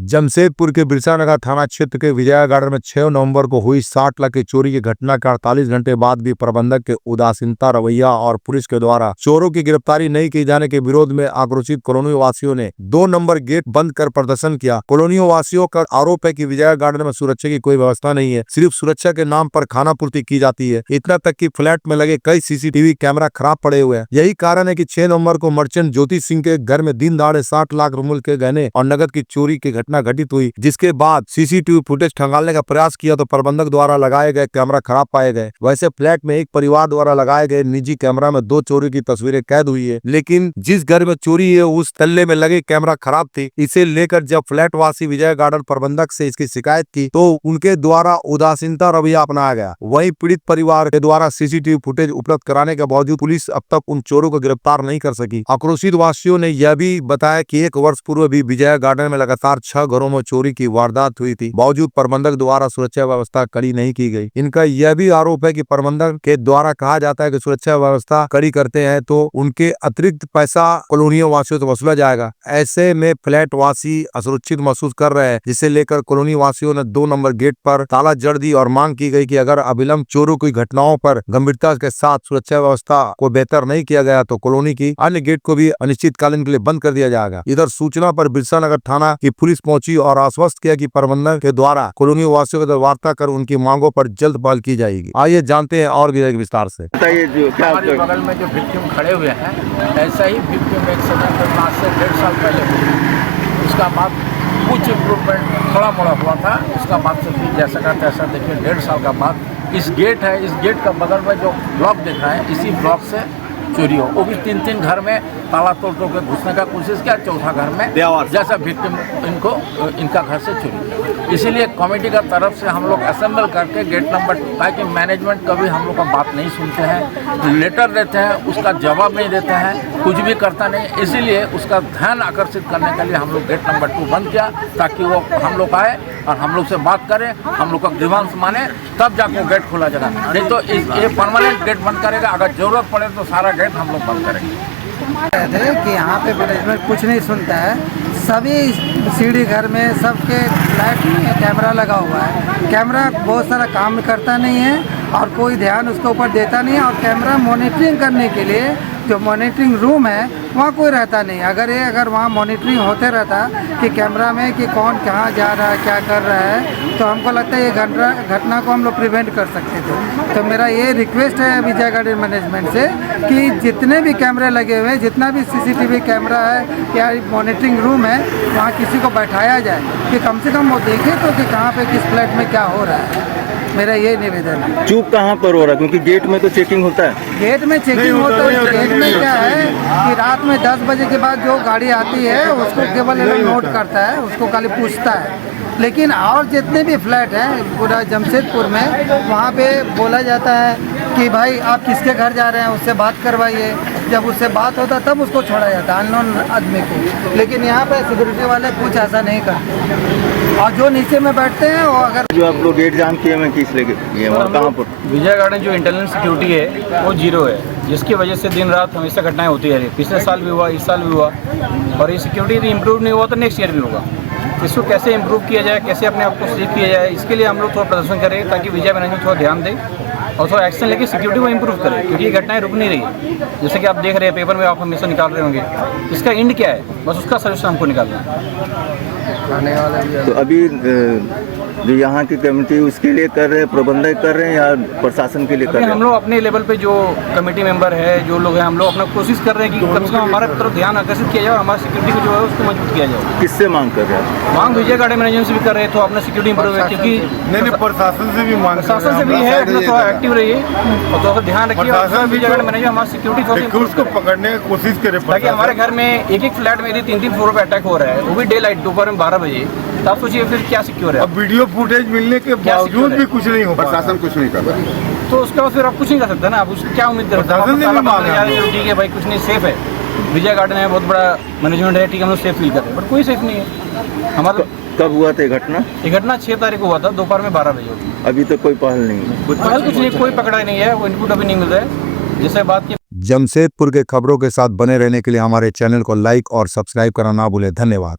जमशेदपुर के बिरसानगर थाना क्षेत्र के विजया गार्डन में 6 नवंबर को हुई 60 लाख की चोरी की घटना के 48 घंटे बाद भी प्रबंधक के उदासीनता रवैया और पुलिस के द्वारा चोरों की गिरफ्तारी नहीं किए जाने के विरोध में आक्रोशित कॉलोनी वासियों ने 2 नंबर गेट बंद कर प्रदर्शन किया। कॉलोनी वासियों का आरोप है कि विजया गार्डन में सुरक्षा की कोई व्यवस्था नहीं है, सिर्फ सुरक्षा के नाम पर खाना पूर्ति की जाती है। इतना तक कि फ्लैट में लगे कई सीसीटीवी कैमरा खराब पड़े हुए हैं। यही कारण है कि 6 नवंबर को मर्चेंट ज्योति सिंह के घर में दिन दहाड़े 60 लाख रुपए के गहने और नगद की चोरी की घटना घटित हुई, जिसके बाद सीसीटीवी फुटेज खंगालने का प्रयास किया तो प्रबंधक द्वारा लगाए गए कैमरा खराब पाए गए। वैसे फ्लैट में एक परिवार द्वारा लगाए गए निजी कैमरा में 2 चोरी की तस्वीरें कैद हुई है, लेकिन जिस घर में चोरी है उस तल्ले में लगे कैमरा खराब थी। इसे लेकर जब फ्लैट वासी विजय गार्डन प्रबंधक से इसकी शिकायत की तो उनके द्वारा उदासीनता रवैया अपनाया गया। वहीं पीड़ित परिवार के द्वारा सीसीटीवी फुटेज उपलब्ध कराने के बावजूद पुलिस अब तक उन चोरों को गिरफ्तार नहीं कर सकी। आक्रोशित वासियों ने यह भी बताया कि 1 वर्ष पूर्व भी विजय गार्डन में लगातार 6 घरों में चोरी की वारदात हुई थी, बावजूद प्रबंधक द्वारा सुरक्षा व्यवस्था कड़ी नहीं की गई। इनका यह भी आरोप है कि प्रबंधक के द्वारा कहा जाता है कि सुरक्षा व्यवस्था कड़ी करते हैं तो उनके अतिरिक्त पैसा कॉलोनी वासियों से वसूला जाएगा। ऐसे में फ्लैट वासी असुरक्षित महसूस कर रहे हैं, जिसे लेकर कॉलोनी वासियों ने 2 नंबर गेट पर ताला जड़ दी और मांग की गई कि अगर अविलंब चोरों की घटनाओं पर गंभीरता के साथ सुरक्षा व्यवस्था को बेहतर नहीं किया गया तो कॉलोनी की अन्य गेट को भी अनिश्चितकालीन के लिए बंद कर दिया जाएगा। इधर सूचना पर बिरसानगर थाना की पुलिस पहुंची और आश्वस्त किया कि प्रबंधक के द्वारा कॉलोनी वासियों के साथ वार्ता कर उनकी मांगों पर जल्द पहल की जाएगी। आइए जानते हैं और भी विस्तार से। हमारे बगल में जो विक्टिम खड़े हुए हैं, ऐसा ही विक्टिम एक समय पर 5 से 1.5 साल पहले हुई। उसका बाद कुछ इम्प्रूवमेंट थोड़ा मोड़ा हुआ था। उसका बाद से फिर जैसा का तैसा देखिए 1.5 साल का बाद इस गेट है, इस गेट का बगल में जो ब्लॉक दिख रहा है, इसी ब्लॉक से चोरी हो। वो भी 3 घर में ताला तोड़ के घुसने का कोशिश किया, चौथा घर में जैसा विक्टिम इनका घर से चोरी। इसीलिए कमेटी का तरफ से हम लोग असेंबल करके गेट नंबर, ताकि मैनेजमेंट कभी हम लोग का बात नहीं सुनते हैं, लेटर देते हैं उसका जवाब नहीं देते हैं, कुछ भी करता नहीं। इसीलिए उसका ध्यान आकर्षित करने के लिए हम लोग गेट नंबर 2 बंद किया, ताकि वो हम लोग आए और हम लोग से बात करें, हम लोग का ग्रीवांस माने, तब जाकर गेट खोला जाएगा। नहीं तो ये परमानेंट गेट बंद करेगा। अगर जरूरत पड़े तो सारा गेट हम लोग बंद करेंगे। कि यहाँ पे मैनेजमेंट कुछ नहीं सुनता है। सभी सीढ़ी घर में सबके फ्लैट में कैमरा लगा हुआ है। कैमरा बहुत सारा काम करता नहीं है और कोई ध्यान उसके ऊपर देता नहीं है। और कैमरा मॉनिटरिंग करने के लिए जो मॉनिटरिंग रूम है वहाँ कोई रहता नहीं। अगर वहाँ मॉनिटरिंग होते रहता कि कैमरा में कि कौन कहाँ जा रहा है, क्या कर रहा है, तो हमको लगता है ये घटना को हम लोग प्रिवेंट कर सकते थे। तो मेरा ये रिक्वेस्ट है विजय गार्डन मैनेजमेंट से कि जितने भी कैमरे लगे हुए हैं, जितना भी सीसीटीवी कैमरा है या मॉनिटरिंग रूम है, वहाँ किसी को बैठाया जाए कि कम से कम वो देखे तो कि कहाँ पे किस फ्लैट में क्या हो रहा है। मेरा ये निवेदन है। चूक कहाँ पर हो रहा है? क्योंकि गेट में तो चेकिंग होता है। गेट में चेकिंग होता है। गेट में क्या है कि रात में 10 बजे के बाद जो गाड़ी आती है उसको केवल नोट करता है, उसको खाली पूछता है। लेकिन और जितने भी फ्लैट हैं पूरा जमशेदपुर में, वहाँ पे बोला जाता है कि भाई आप किसके घर जा रहे हैं, उससे बात करवाइए। जब उससे बात होता तब उसको छोड़ा जाता है, अननोन आदमी को। लेकिन यहाँ पे सिक्योरिटी वाले कुछ ऐसा नहीं करते और जो नीचे में बैठते हैं वो अगर जो आप लोग गेट जाम किए मैं किस लेके कहाँ पर? विजय गार्डन जो इंटरनल सिक्योरिटी है वो 0 है, जिसकी वजह से दिन रात हमेशा घटनाएं होती है। पिछले साल भी हुआ, इस साल भी हुआ, और ये सिक्योरिटी यदि इम्प्रूव नहीं हुआ तो नेक्स्ट ईयर भी होगा। इसको कैसे इम्प्रूव किया जाए, कैसे अपने आप को सेव किया जाए, इसके लिए हम लोग थोड़ा प्रदर्शन करें, ताकि विजय मैनेजमेंट थोड़ा ध्यान दे और थोड़ा एक्शन लेके सिक्योरिटी को इम्प्रूव करें, क्योंकि ये घटनाएं रुक नहीं रही। जैसे कि आप देख रहे हैं पेपर में, आप हमेशा निकाल रहे होंगे, इसका एंड क्या है, बस उसका सोल्यूशन हमको निकालना है। तो अभी जो यहाँ की कमेटी उसके लिए कर रहे हैं, प्रबंधक कर रहे हैं या प्रशासन के लिए कर रहे हैं? हम लोग अपने लेवल पे जो कमेटी मेंबर है, जो लोग हैं, हम लोग अपना कोशिश कर रहे हैं कि कम से कम हमारा तरफ ध्यान आकर्षित किया जाए और हमारी सिक्योरिटी को जो है उसको मजबूत किया जाए। किससे मांग कर रहे हैं? मांग विजय गार्डन मैनेजमेंट से भी कर रहे हैं, तो अपना सिक्योरिटी इंप्रूव है, क्योंकि नहीं प्रशासन से भी मांग, प्रशासन से भी है, अपना थोड़ा एक्टिव रहिए और थोड़ा ध्यान रखिए। विजय गार्डन मैनेजमेंट हमारी सिक्योरिटी उसको पकड़ने की कोशिश करे, ताकि हमारे घर में एक फ्लैट में यदि 3 फ्लोर पे अटैक हो रहा है, वो भी डे लाइट, दोपहर में 12 बजे, तो आप सोचिए फिर क्या सिक्योर है। अब वीडियो फुटेज मिलने के बावजूद भी कुछ नहीं हो, प्रशासन कुछ नहीं कर रहा, तो उसके बाद फिर आप कुछ नहीं कर सकते ना। आप उसको क्या उम्मीद करते हैं? ठीक है भाई, कुछ नहीं, सेफ है, विजय गार्डन है, बहुत बड़ा मैनेजमेंट है, ठीक है, हम लोग सेफ फील करते हैं, बट कोई सेफ नहीं है हमारा। कब हुआ था ये घटना? 6 तारीख को हुआ था, दोपहर में 12 बजे होगी। अभी तक कोई पहल नहीं है? पहल कुछ नहीं, कोई पकड़ा नहीं है, वो इनपुट अभी नहीं मिल रहा है। जैसे बात की जमशेदपुर के खबरों के साथ बने रहने के लिए हमारे चैनल को लाइक और सब्सक्राइब करना ना भूलें। धन्यवाद।